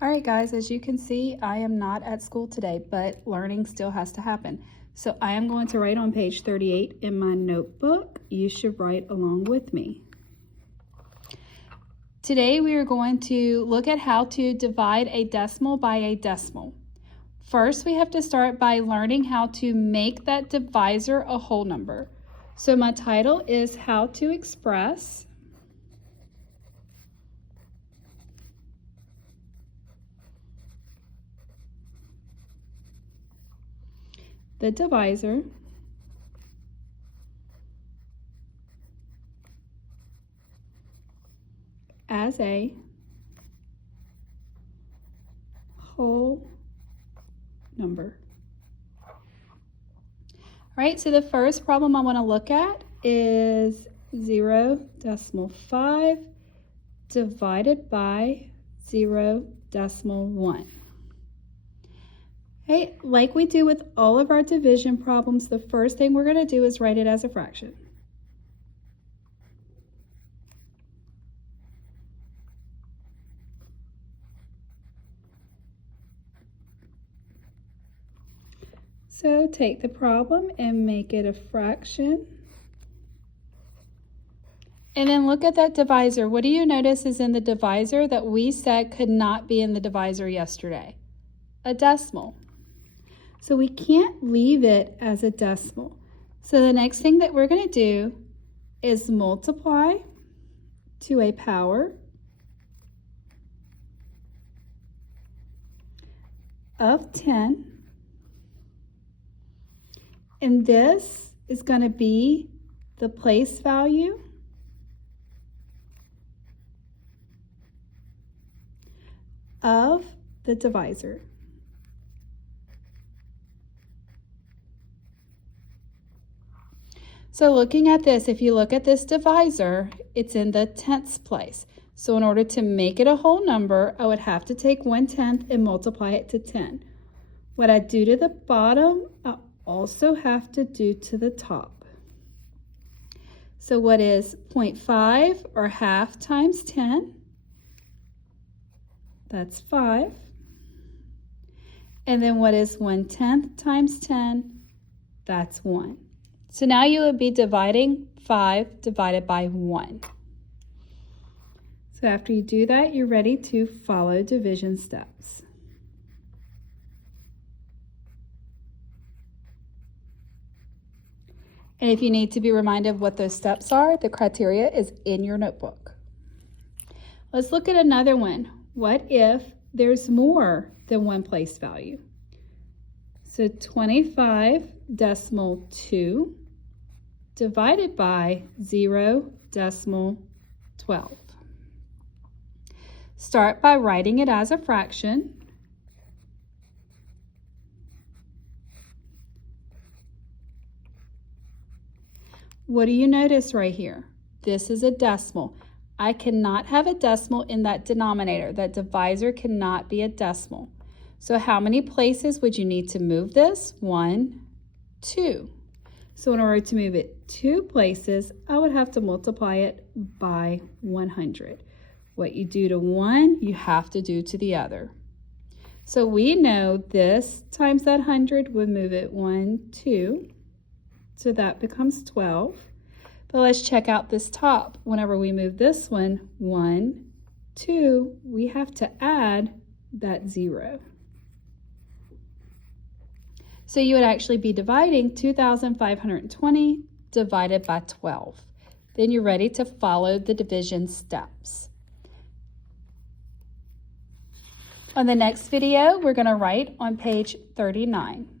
All right, guys, as you can see, I am not at school today, but learning still has to happen. So I am going to write on page 38 in my notebook. You should write along with me. Today we are going to look at how to divide a decimal by a decimal. First, we have to start by learning how to make that divisor a whole number. So my title is How to Express the divisor as a whole number. All right, so the first problem I want to look at is 0.5 divided by 0.1. Okay, like we do with all of our division problems, the first thing we're going to do is write it as a fraction. So take the problem and make it a fraction. And then look at that divisor. What do you notice is in the divisor that we said could not be in the divisor yesterday? A decimal. So we can't leave it as a decimal. So the next thing that we're going to do is multiply to a power of 10. And this is going to be the place value of the divisor. So looking at this, if you look at this divisor, it's in the tenths place. So in order to make it a whole number, I would have to take 1/10 and multiply it to 10. What I do to the bottom, I also have to do to the top. So what is 0.5 or half times 10? That's 5. And then what is 1/10 times 10? That's 1. So now you would be dividing 5 divided by 1. So after you do that, you're ready to follow division steps. And if you need to be reminded of what those steps are, the criteria is in your notebook. Let's look at another one. What if there's more than one place value? So 25.2 divided by 0.12. Start by writing it as a fraction. What do you notice right here? This is a decimal. I cannot have a decimal in that denominator. That divisor cannot be a decimal. So how many places would you need to move this? 1, 2. So in order to move it 2 places, I would have to multiply it by 100. What you do to one, you have to do to the other. So we know this times that 100 would move it 1, 2. So that becomes 12. But let's check out this top. Whenever we move this one, 1, 2, we have to add that 0. So you would actually be dividing 2,520 divided by 12. Then you're ready to follow the division steps. On the next video, we're going to write on page 39.